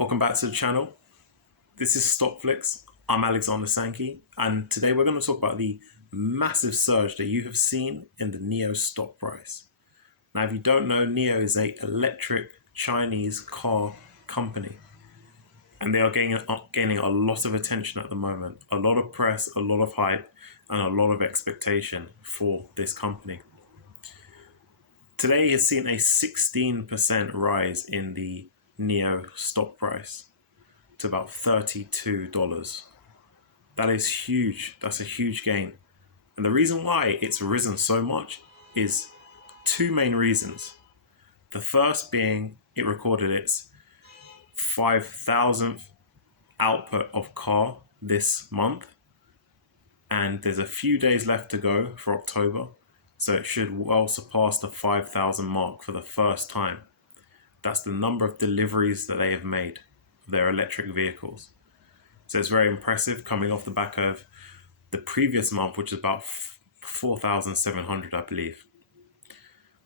Welcome back to the channel. This is Stockflix. I'm Alexander Sankey, and today we're going to talk about the massive surge that you have seen in the NIO stock price. Now, if you don't know, NIO is an electric Chinese car company, and they are gaining a lot of attention at the moment, a lot of press, a lot of hype, and a lot of expectation for this company. Today has seen a 16% rise in the NIO stock price to about $32. That is huge. That's a huge gain. And the reason why it's risen so much is two main reasons. The first being it recorded its 5,000th output of car this month. And there's a few days left to go for October. So it should well surpass the 5,000 mark for the first time. That's the number of deliveries that they have made of their electric vehicles. So it's very impressive, coming off the back of the previous month, which is about 4,700, I believe.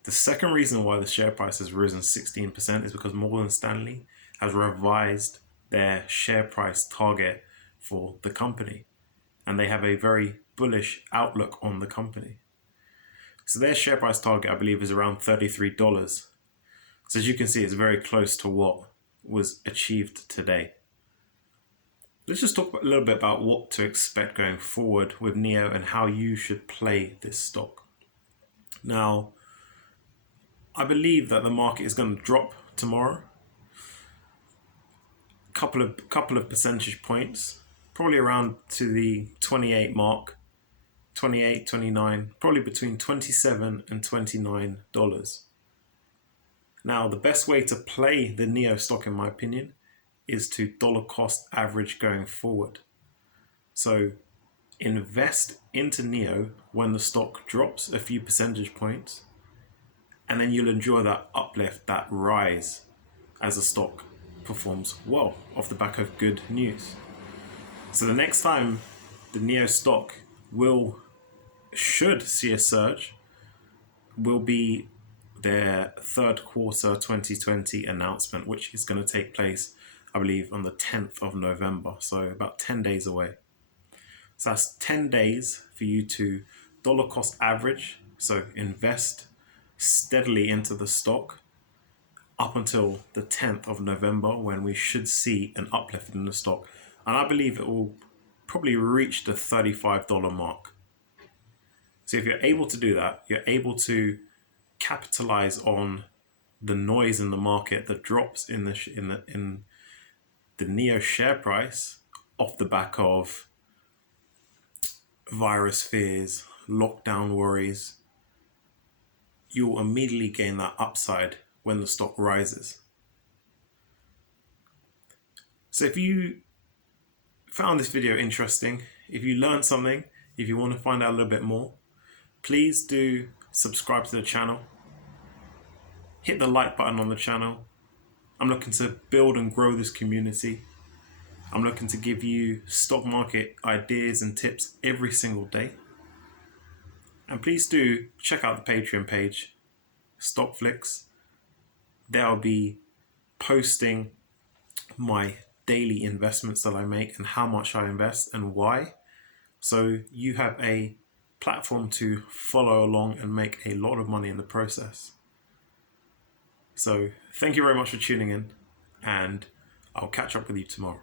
The second reason why the share price has risen 16% is because Morgan Stanley has revised their share price target for the company, and they have a very bullish outlook on the company. So their share price target, I believe, is around $33. So as you can see, it's very close to what was achieved today. Let's just talk a little bit about what to expect going forward with NIO and how you should play this stock. Now, I believe that the market is going to drop tomorrow. Couple of percentage points, probably around to the 28 mark, 28, 29, probably between $27 and $29. Now, the best way to play the NIO stock, in my opinion, is to dollar cost average going forward. So invest into NIO when the stock drops a few percentage points, and then you'll enjoy that uplift, that rise, as the stock performs well off the back of good news. So the next time the NIO stock should see a surge will be their third quarter 2020 announcement, which is going to take place, I believe, on the 10th of November. So about 10 days away. So that's 10 days for you to dollar cost average. So invest steadily into the stock up until the 10th of November, when we should see an uplift in the stock. And I believe it will probably reach the $35 mark. So if you're able to do that, you're able to capitalize on the noise in the market, the drops in the NIO share price off the back of virus fears, lockdown worries. You'll immediately gain that upside when the stock rises. So if you found this video interesting, if you learned something, if you want to find out a little bit more, please do subscribe to the channel. Hit the like button on the channel. I'm looking to build and grow this community. I'm looking to give you stock market ideas and tips every single day. And please do check out the Patreon page, Stockflix. There I'll be posting my daily investments that I make and how much I invest and why. So you have a platform to follow along and make a lot of money in the process. So thank you very much for tuning in, and I'll catch up with you tomorrow.